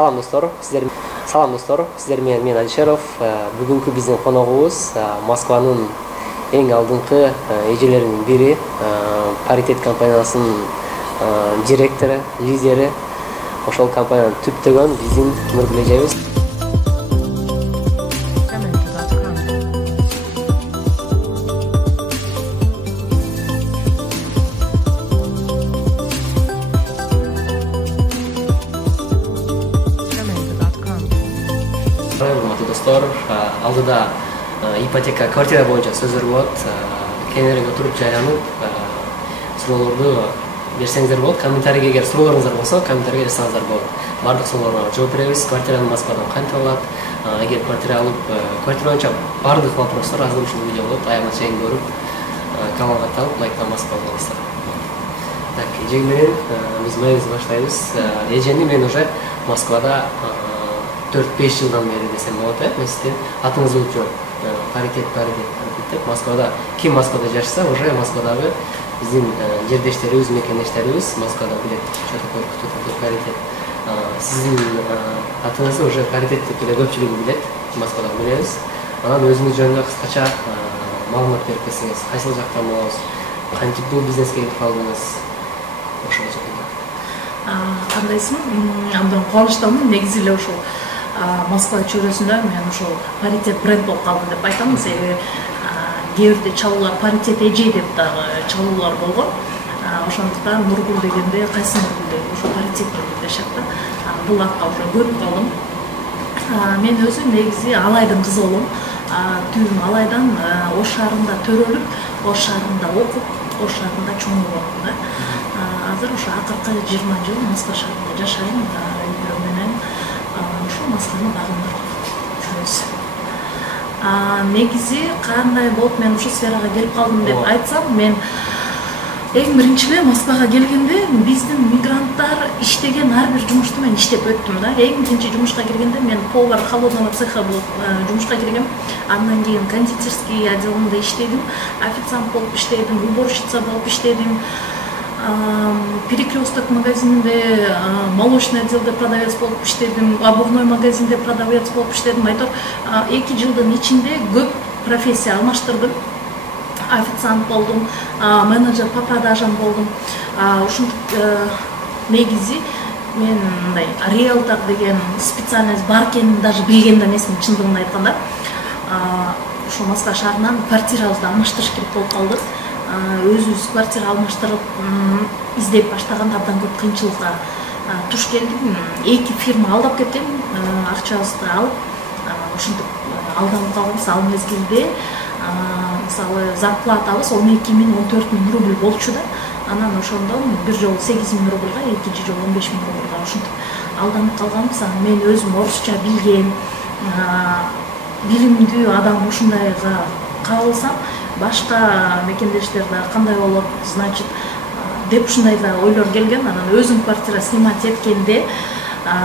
Салам достор, сиздер менен мен Алишеров. Бүгүнкү биздин коногубуз Москванын эң алдыңкы эжелеринин бири, Паритет компаниясынын директору, лидери. Ошол компанияны түптөгөн биздин Нургүл эжебиз. Урматтуу достор, алдыда ипотека квартира боюнча сөздөр болот. Кененирээк отуруп жайланып, суроолорду берсеңиздер болот. Комментарийге эгер суроолоруңуздар болсо, комментарийге жазсаңыздар болот. Бардык суроолорго жооп беребиз. Квартираны Москвадан кантип алат? Эгер квартира алып, квартира боюнча бардык вопростор азыр ушул видео болот. Аягына чейин көрүп, каналга катталып, лайктан басып алыңыздар. Так, эже менен биз маегибизди баштайбыз. Эжени мен уже Москвада 4-5 жылдан бери десем болот, мен сиздин атыңызды угуп жүрөм. Паритет деп Москвада, ким Москвада жашаса, уже Москвадагы биздин жердештерибиз, мекендештерибиз Москвада билет. Что такое паритет? Сиздин атыңызды уже паритет деп эле көпчүлүгү билет, Москвада билебиз. Анан өзүңүз жөнүндө кыскача маалымат берип кетсеңиз, кайсыл жактан болосуз, кантип бул бизнеске кирип калдыңыз? Ошол жакта. Кандайсың? Абдан кубанычтамын. Негизи эле ошол Москва чөйрөсүндө мен ошол паритет бренд болуп калдым деп айтам. Себеби кээ бирде чалуулар паритет эже деп дагы чалуулар болгон. Ошондуктан Нургүл дегенде кайсы Нургүл деп ошо паритет деп дешет да. Бул атка уже көрүп калдым. Мен өзүм негизи Алайдын кызы болом. Түйүм Алайдан Ош шаарында төрөлүп, Ош шаарында окуп, Ош шаарында чоң болгом да. Азыр ошо акыркы 20 жыл Москва шаарында жашайм. Үйлөрүм менен ошо Москваны багындырып жүрөбүз. Негизи кандай болуп мен ушул сферага келип калдым деп айтсам, мен эң биринчи эле Москвага келгенде биздин мигранттар иштеген ар бир жумушту мен иштеп өттүм да. Эң биринчи жумушка киргенде мен повар холодного цеха болуп жумушка киргем. Андан кийин кондитерский отделинде иштедим, официант болуп иштедим, уборщица болуп иштедим. Перекресток магазинде, молочный отделде продавец болуп иштедим, обувной магазинде продавец болуп иштедим. Айтор 2 жылдын ичинде көп профессия алмаштырдым. Официант болдум, менеджер по продажам болдум. Ушинтип негизи мен мындай риэлтор деген специальность бар экенин даже билген да эмесмин, чындыгын айтканда. Ушул Москва шаарынан квартирабызды алмаштырыш керек болуп калды. Өзүбүз квартира алмаштырып издеп баштаганда абдан көп кыйынчылыкка туш келдим. 2 фирма алдап кеттим, акчабызды алып, ошентип алданып калганбыз. Ал мезгилде мисалы зарплатабыз 12.000-14.000 рубль болчу да. Анан ошондон бир жолу 8.000 рубльга, экинчи жолу 15.000 рубльга ошентип алданып калганбыз. Мен өзүм орусча билген, билимдүү адам ушундайга кабылсам, башка мекендештер да кандай болот, значит, деп ушундай да ойлор келген. Анан өзүм квартира снимать эткенде,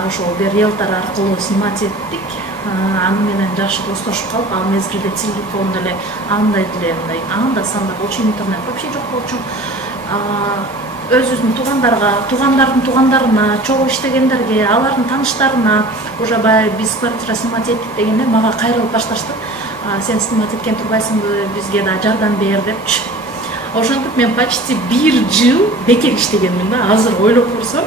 ошол риэлтор аркылуу снимать эттик. Аны менен жакшы достошуп калып, ал мезгилде телефон деле андай деле мындай анда-санда болчу, интернет вообще жок болчу. Өзүбүздүн туугандардын туугандарына, чогуу иштегендерге, алардын тааныштарына уже баягы биз квартира снимать эттик дегенде мага кайрылып башташты. Сен снимать эткен турбайсыңбы, бизге да жардам бер депчи. Ошентип мен почти 1 жыл бекер иштегенмин да. Азыр ойлоп көрсөм,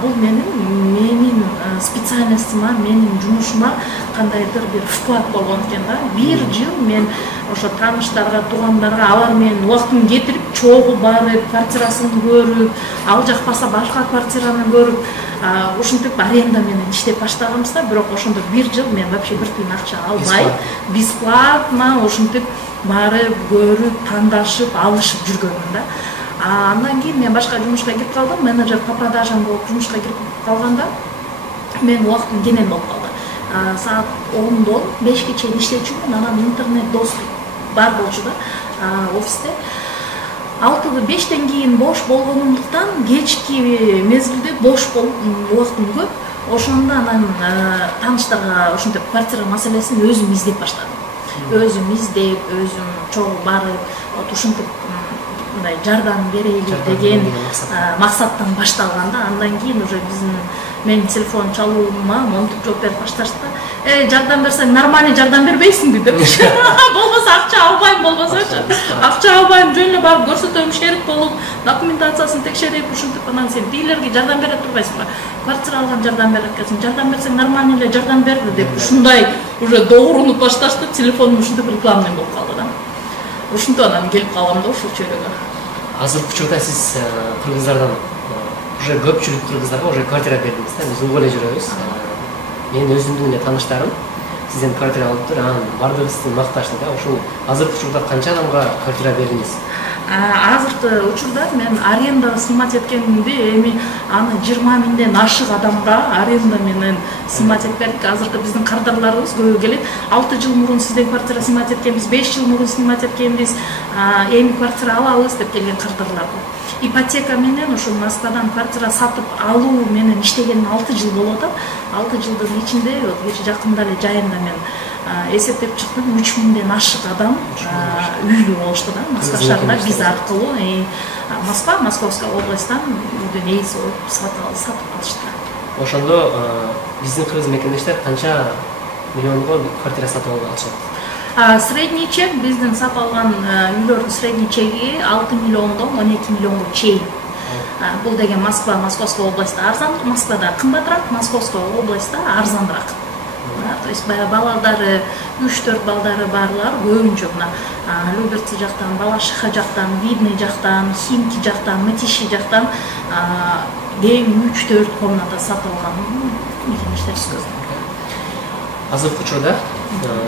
бул менин специальностьима, менин жумушума кандайдыр бир вклад болгон экен да. 1 жыл мен ошо тааныштарга, туугандарга алар менен убактын кетирип, чогуу барып, квартирасын көрүп, ал жакпаса башка квартираны көрүп, ушинтип аренда менен иштеп баштаганбыз да. Бирок ошондо 1 жыл мен вообще бир тыйын акча албай, бесплатно ушинтип барып, көрүп, тандашып, алышып жүргөнмүн да. Андан кийин мен башка жумушка кирип калдым, менеджер по продажам болуп жумушка кирип калганда мен убактым кенен болуп калды. Саат 10дон 5ке чейин иштечүмүн, анан интернет доступ бар болчу да офисте. 6-ды 5тен кийин бош болгонумдуктан кечки мезгилде бош болуп убактым көп. Ошондо анан тааныштарга ушинтип квартира маселесин өзүм издеп баштадым. Өзүм издеп, өзүм чогуу барып, ушинтип мындай жардам берейли деген максаттан башталганда, андан кийин уже биздин менин телефон чалуума монтип жооп берип башташты. Жардам берсең нормальный жардам бербейсиңби деп. Болбосо акча албайм, болбосочу. Акча албайм, жөн эле барып көрсөтөм, шерик болуп, документациясын текшерип, ушинтип анан сен тигилерге жардам бере турбайсыңбы? Квартира алган жардам берет экенсиң, жардам берсең нормальный эле жардам берди деп ушундай уже доорунуп башташты, телефонум ушинтип рекламный болуп калды да. Ушинтип анан келип калгам да ушул чөйрөгө. Азыркы учурда сиз кыргыздардан уже көпчүлүк кыргыздарга уже квартира бердиңиз да, биз угуп эле жүрөбүз. Менин өзүмдүн эле тааныштарым сизден квартира алыптыр, анан бардыгы сизди макташты да. Ушул азыркы учурда канча адамга квартира бердиңиз? Азыркы учурда мен арендага снимать эткенимди эми аны 20 миңден ашык адамга аренда менен снимать этип бердик. Азыркы биздин кардарларыбыз көбү келет. 6 жыл мурун сизден квартира снимать эткенбиз, 5 жыл мурун снимать эткенбиз, эми квартира алабыз деп келген кардарлар. Ипотека менен ошо Москвадан квартира сатып алуу менен иштегениме 6 жыл болуп атат. 6 жылдын ичинде кече жакында эле жайында мен эсептеп чыктым, 3 миңден ашык адам үйлүү болушту да Москва шаарында биз аркылуу. Москва, Московская областтан үйдүн ээси болуп сатып алышты. Ошондо биздин кыргыз мекендештер канча миллионго квартира сатып алышат? Средний чек биздин сатып алган үйлөрдүн средний чеги 6 миллиондон 12 миллионго чейин. Бул деген Москва, Московская областта арзан, Москвада кымбатыраак, Московская областта арзаныраак. То есть балдары 3-4 балдары барлар көбүнчө мына Люберцы жактан, Балашиха жактан, Видный жактан, Химки жактан, Мытищи жактан кем 3-4 комната сатып алган мекендештер. Азыркы учурда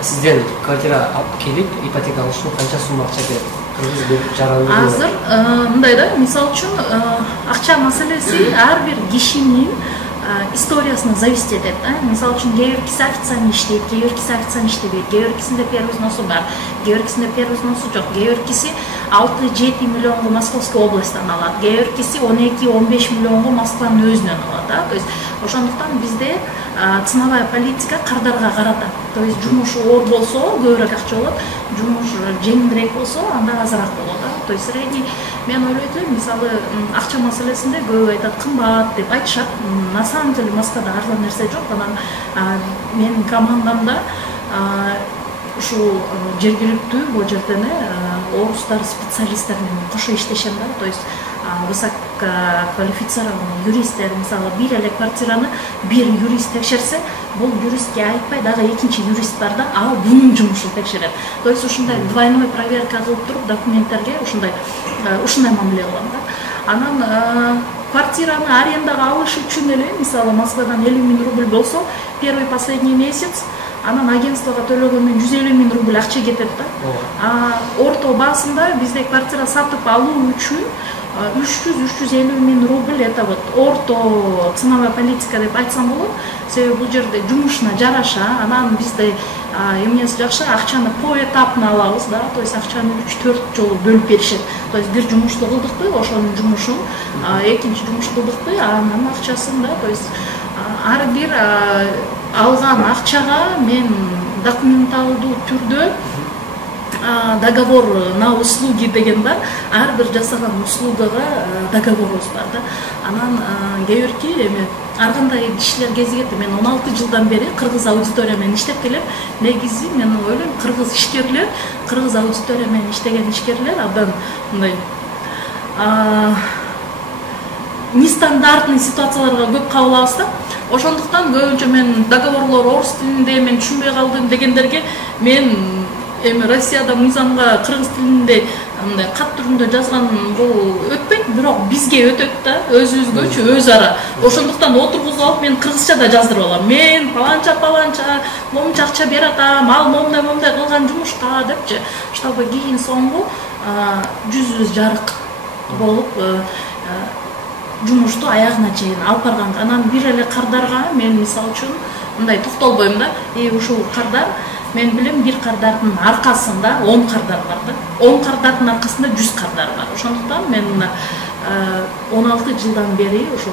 сизден квартира алып келип ипотека алыш үчүн канча сумма акча керек? Кыргыз берип жаранды. Азыр мындай да, мисалы үчүн акча маселеси ар бир кишинин историясына зависит этет. Мисалы үчүн кээ биркиси официально иштейт, кээ биркиси официально иштебейт, кээ биркисинде первый взносу бар, кээ биркисинде первый взносу жок, кээ биркиси 6-7 миллионго Московская областтан алат, кээ биркиси 12-15 миллионго Москванын өзүнөн алат. То есть ошондуктан бизде ценовая политика кардарга карата. То есть жумуш оор болсо көбүрөөк акча болот, жумуш жеңилирээк болсо анда азыраак болот. То есть средний мен ойлойт элем, мисалы акча маселесинде көбү айтат кымбат деп айтышат. На самом деле Москвада арзан нерсе жок. Анан менин командамда ушул жергиликтүү бул жерден орустар специалисттер менен кошо иштешем да. То есть высококвалифицированный юристтер, мисалы бир эле квартираны бир юрист текшерсе, бул юристке айтпай дагы экинчи юрист бар да, ал бунун жумушун текшерет. То есть ушундай двойной проверка кылып туруп документтерге ушундай мамиле кылам да. Анан квартираны арендага алыш үчүн эле мисалы Москвадан 50 000 рубль болсо, первый последний месяц анан агентствого төлөгөндөн 150 000 рубль акча кетет да. Орто баасында бизде квартира сатып алуу үчүн 300-350 000 рубль это вот орто ценовая политика деп айтсам болот. Себеби бул жерде жумушуна жараша, анан бизде эмнеси жакшы, акчаны поэтапно алабыз да. То есть акчаны 3-4 жолу бөлүп беришет. То есть бир жумушту кылдыкпы, ошонун жумушун, экинчи жумушту кылдыкпы, анын акчасын да. То есть ар бир алган акчага мен документалдуу түрдө договор на услуги деген бар. Ар бир жасаган услугага договорубуз бар да. Анан кээ бирки эми ар кандай кишилер кезигет. Мен 16 жылдан бери кыргыз аудитория менен иштеп келем. Негизи мен ойлойм, кыргыз ишкерлер, кыргыз аудитория менен иштеген ишкерлер абдан мындай нестандартный ситуацияларга көп кабылабыз да. Ошондуктан көбүнчө мен договорлор орус тилинде мен түшүнбөй калдым дегендерге мен эми Россияда мыйзамга кыргыз тилинде мындай кат түрүндө жазган бул өтпөйт, бирок бизге өтөт да, өзүбүзгөчү өз ара. Ошондуктан отургузуп алып мен кыргызча да жаздырып алам. Мен паланча момунча акча берип атам, ал момундай кылган жумушка депчи, чтобы кийин соңку жүзүбүз жарык болуп жумушту аягына чейин алып барганга. Анан бир эле кардарга мен мисалы үчүн мындай токтолбойм да. Ушул кардар мен билем, бир кардардын аркасында 10 кардар бар да. 10 кардардын аркасында 100 кардар бар. Ошондуктан мен 16 жылдан бери ошол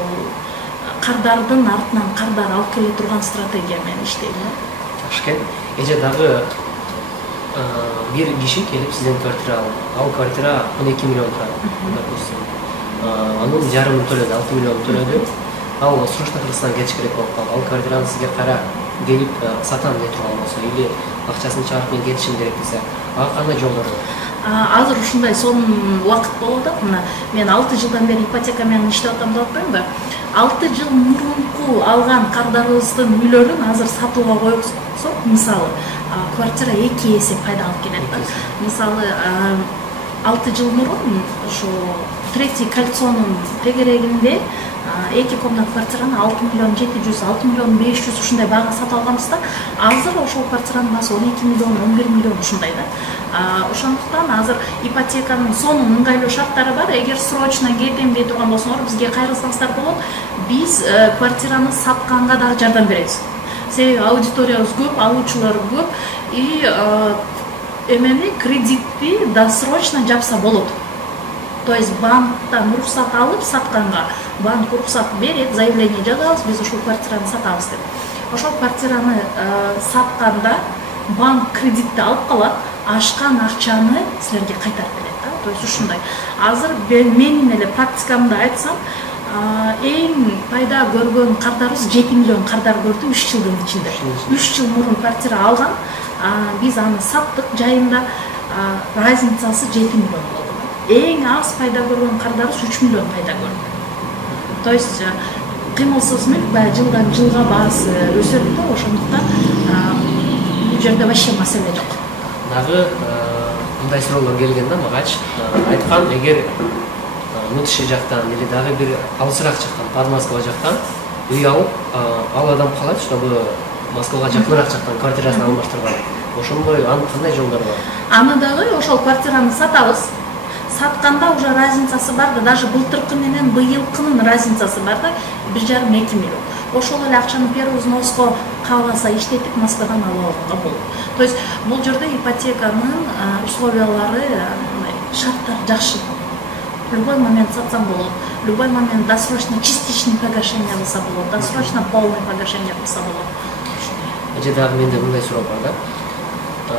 кардардын артынан кардар алып келе турган стратегия менен иштейм да. Жакшы экен. Эже дагы бир киши келип сизден квартира алып, ал квартира 12 миллион турат. Допустим, анын жарымын төлөдү, 6 миллион төлөдү. ал срочно Кыргызстанга кетиш керек болуп калды. Ал квартираны сизге кайра келип сатам дей турган болсо или акчасын чыгарып мен кетишим керек десе, ага кандай жолдор бар? Азыр ушундай сонун убакыт болуп атат. Мына мен 6 жылдан бери ипотека менен иштеп атам деп атпаймынбы? 6 жыл мурунку алган кардарыбыздын үйлөрүн азыр сатууга койсок, мисалы, квартира 2 эсе пайда алып келет да. Мисалы, 6 жыл мурун ошо Третий кольцонун тегерегинде 2 комнат квартираны 6 миллион 700, 6 миллион 500 ушундай бага сатып алганбызда, азыр ошол квартиранын баасы 12 миллион, 11 миллион ушундай да. Ошондуктан азыр ипотеканын сонун ыңгайлуу шарттары бар. Эгер срочно кетем дей турган болсоңор, бизге кайрылсаңыздар болот. Биз квартираны сатканга дагы жардам беребиз. Себеби аудиториябыз көп, алуучулар көп и эмени кредитти досрочно жапса болот. То есть банктан уруксат алып сатканга банк уруксат берет, заявление жазабыз, биз ушул квартираны сатабыз деп. Ошол квартираны сатканда банк кредитти алып калат, ашкан акчаны силерге кайтарып берет да. То есть ушундай. Азыр менин эле практикамда айтсам, эң пайда көргөн кардарыбыз 7 миллион кардар көрдү 3 жылдын ичинде. 3 жыл мурун квартира алган, биз аны саттык, жайында разницасы 7 миллион болду. Эң аз пайда көргөн кардарыбыз 3 миллион пайда көрдү. То есть кыймылсыз мүлк баягы жылдан жылга баасы өсөт да, ошондуктан бул жерде вообще маселе жок. Дагы мындай суроолор келген да магачы. Айткан, эгер Мытышы жактан или дагы бир алысыраак жактан, Подмосково жактан үй алып, ал адам калат, чтобы Москвага жакыныраак жактан квартирасын алмаштырган. Ошондой кандай жолдор бар? Аны дагы ошол квартираны сатабыз. Сатканда уже разницасы бар да, даже былтыркы менен быйылкынын разницасы бар да, 1,5-2 миллион. Ошол эле акчаны первый взноско кааласа иштетип Москвадан алып алганга болот. То есть бул жерде ипотеканын условиялары, шарттары жакшы. Любой момент сатсам болот, любой момент досрочно частичный погашение кылса болот, досрочно полный погашение кылса болот. Эже дагы менде мындай суроо бар да.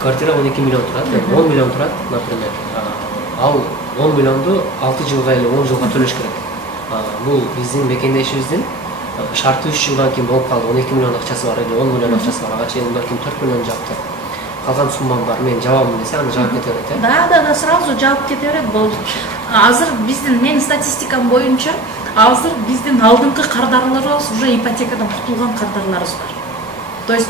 Квартира 12 миллион турат, 10 миллион турат, например. Ал 10 миллионду 6 жылга или 10 жылга төлөш керек. Бул биздин мекендешибиздин шарты 3 жылдан кийин болуп калды. 12 миллион акчасы бар или 10 миллион акчасы бар. Ага чейин балким 4 миллион жапты. Калган суммам бар. Мен жабамын десе, аны жаап кете берет, э? Да, сразу жаап кете берет. Азыр биздин менин статистикам боюнча, азыр биздин алдыңкы кардарларыбыз уже ипотекадан кутулган кардарларыбыз бар. То есть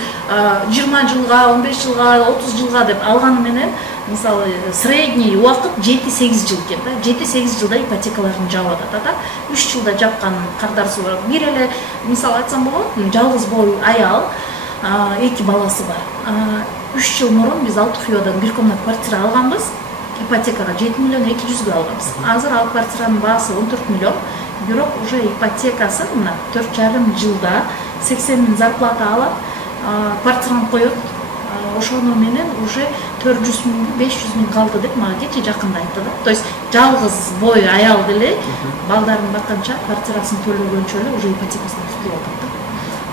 20 жылга, 15 жылга, 30 жылга деп алганы менен, мисалы, средний убакыт 7-8 жыл экен да. 7-8 жылда ипотекаларын жаап атат да. 3 жылда жапкан кардарсы бар. Бир эле мисалы айтсам болот, жалгыз бой аял, 2 баласы бар. 3 жыл мурун биз Алтуфьёдан бир комнат квартира алганбыз. Ипотекага 7 миллион 200 алганбыз. Азыр ал квартиранын баасы 14 миллион. Бирок уже ипотекасы мына 4,5 жылда 80 миң зарплата алат, квартираны коет. Ошону менен уже 400 миң, 500 миң калды деп мага кече жакында айтты да. То есть жалгыз бой аял деле балдарын бакканча квартирасын төлөгөнчө эле уже ипотекасынан кутулуп атат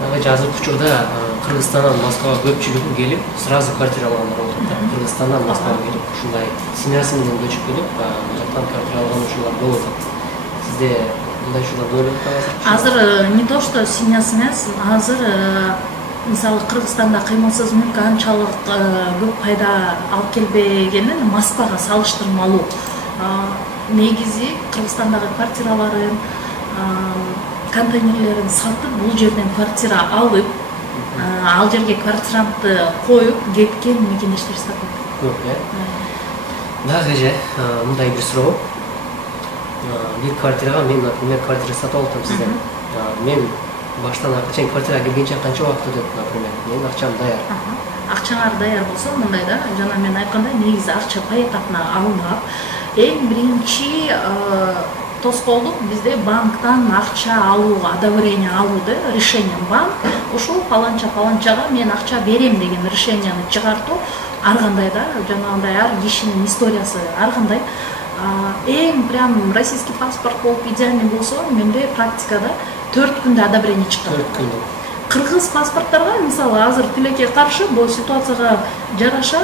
да. Дагы азыркы учурда Кыргызстандан Москвага көпчүлүгү келип, сразу квартира алгандар болуп атат. Кыргызстандан Москвага келип, ушундай семьясы менен көчүп келип, бул жактан квартира алган ушулар болуп атат. Сизде мындай ушулар болуп атабы? Азыр не то что семьясы эмес, азыр мисалы Кыргызстанда кыймылсыз мүлк анчалык көп пайда алып келбегенин Москвага салыштырмалуу. Негизи Кыргызстандагы квартираларын, контейнерлерин сатып, бул жерден квартира алып, ал жерге квартирантты коюп кеткен мекендештер көп, э? Дагы же мындай бир суроо. Бир квартирага мен, например, квартира сатып алдым сизден. Мен баштан акча чейин квартирага келгенче канча убакыт өтөт, например? Менин акчам даяр. Акчаңар даяр болсо, мындай да, жана мен айткандай, негизи акча поэтапно алынып, эң биринчи тоскоолдук бизде банктан акча алуу, одобрение алууду, решение банк, ушул паланчага мен акча берем деген решенияны чыгартуу ар кандай да, жанагындай ар кишинин историясы ар кандай. Эң прям российский паспорт болуп идеальный болсо, менде практикада 4 күндө одобрение чыккан. 4 күндө. Кыргыз паспорттарга, мисалы, азыр тилекке каршы бул ситуацияга жараша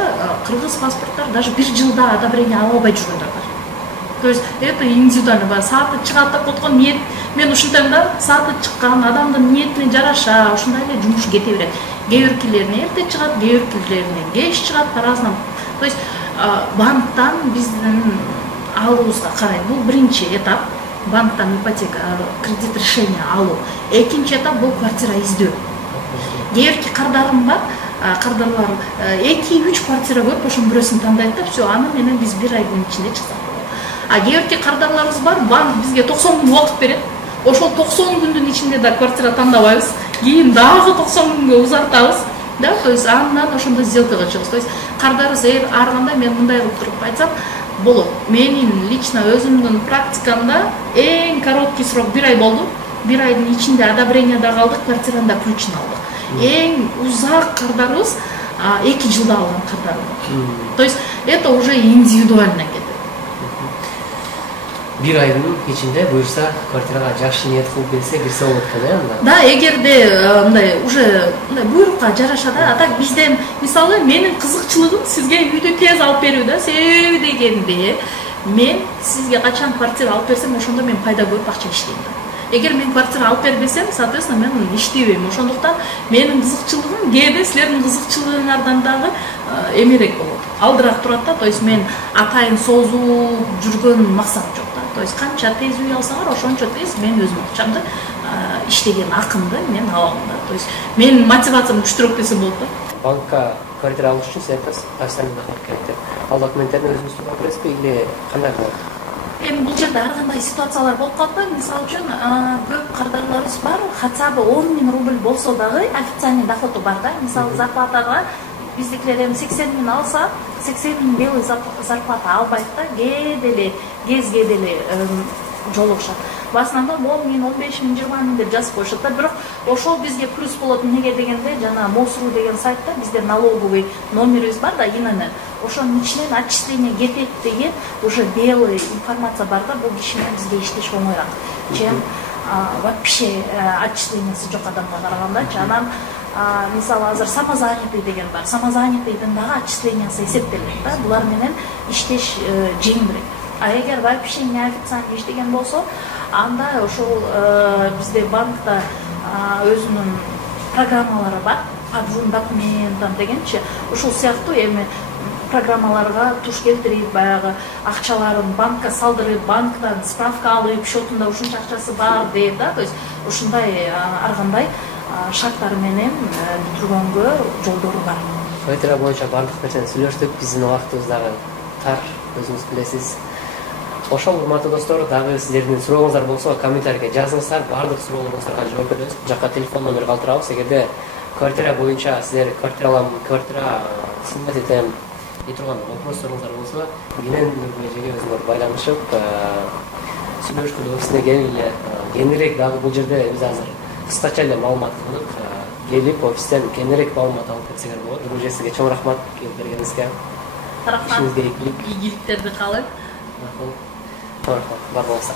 кыргыз паспорттор даже 1 жылда одобрение ала албай жүргөндөр бар. То есть это индивидуально бар. Сааты чыгат деп койгон ниет мен ушунтайм да, сааты чыккан адамдын ниетине жараша ушундай эле жумуш кете берет. Кээ биркилерине эрте чыгат, кээ биркилерине кеч чыгат, по-разному. То есть банктан биздин алуубузга карай бул биринчи этап. Банктан ипотека, кредит решение алуу. Экинчи этап бул квартира издөө. Кээ бирки кардарым бар, кардарлар 2-3 квартира көрүп ошонун бирөөсүн тандайт да, все, аны менен биз 1 айдын ичинде чыксак болот. А кээ бирки кардарларыбыз бар, банк бизге 90 күн убакыт берет. Ошол 90 күндүн ичинде да квартира тандабайбыз. Кийин дагы 90 күнгө узартабыз. Да, то есть андан ошондой сделкага чыгабыз. То есть кардарыбыз ар кандай мен мындай кылып туруп айтсам болот. Менин лично өзүмдүн практикамда эң короткий срок 1 ай болду. 1 айдын ичинде одобрение да алдык, квартираны да ключун алдык. Эң узак кардарыбыз 2 жылда алган кардарым. То есть это уже индивидуально кетет. 1 айдын ичинде буюрса квартирага жакшы ниет кылып кирсе болот экен, э, анда. Да, эгерде мындай уже мындай буйрукка жараша да, а так бизден мисалы менин кызыкчылыгым сизге үйдү тез алып берүү да. Себеби дегенде мен сизге качан квартира алып берсем, ошондо мен пайда көрүп акча иштейм. Эгер мен квартира алып бербесем, соответственно мен иштебейм. Ошондуктан менин кызыкчылыгым кээде силердин кызыкчылыгыңардан дагы эмерээк болот. Алдыраак турат да. То есть мен атайын созууп жүргөн максат жок да. То есть канча тез үй алсаңар, ошончо тез мен өзүм акчамды иштеген акымды мен алам да. То есть менин мотивациям күчтүүрөөк десем болот да. Банкка квартира алыш үчүн силер постоянно доход керек. Ал документтерди өзүңүз түзүп бересизби или кандай кылат? Эми бул жерде ар кандай ситуациялар болуп калат да. Мисалы үчүн көп кардарларыбыз бар, хотя бы 10 000 рубль болсо дагы официальный доходу бар да. Мисалы зарплатага биздикилер эми 80 000 алса, 80 000 белый зарплата албайт да. Кезге деле жолугушат. В основном 10 000, 15 000, 20 000 деп жазып коюшат да. Бирок ошол бизге плюс болот. Эмнеге дегенде, жана МОСРУ деген сайтта бизде налоговый номерибиз бар да, ИНН. Ошонун ичинен отчисление кетет деген уже белый информация бар да. Бул киши менен бизге иштеш оңойраак, чем вообще отчислениясы жок адамга караганда. Анан мисалы азыр самозанятый деген бар. Самозанятыйдын дагы отчислениясы эсептелет да. Булар менен иштеш жеңилирээк. А эгер вообще неофициально иштеген болсо, анда ошол бизде банкта өзүнүн программалары бар. Адвун документ дегенчи, ошол сыяктуу эми программаларга туш келтирип, баягы акчаларын банкка салдырып, банктан справка алып, счетунда ушунча акчасы бар деп да. То есть ушундай ар кандай шарттар менен бүтүргөнгө жолдору бар. Квартира боюнча бардык нерсени сүйлөштүк, биздин убактыбыз дагы тар, өзүңүз билесиз. Ошол урматтуу достор, дагы силердин сурооңуздар болсо комментарийге жазыңыздар, бардык сурооңуздарга жооп беребиз. Бул жакка телефон номер калтырабыз. Эгерде квартира боюнча силер квартира сымбат этем дей турган вопросторуңуздар болсо, менен Нурбайжеге өзүңөр байланышып сүйлөшкүлө сизге келгиле. Кеңирээк дагы бул жерде биз азыр кыскача эле маалымат кылдык. Келип офистен кеңирээк маалымат алып кетсеңер болот. Нурбайже сизге чоң рахмат келип бергениңизге. Рахмат. Ийгиликтерди каалайм. Рахмат. Бар болсо.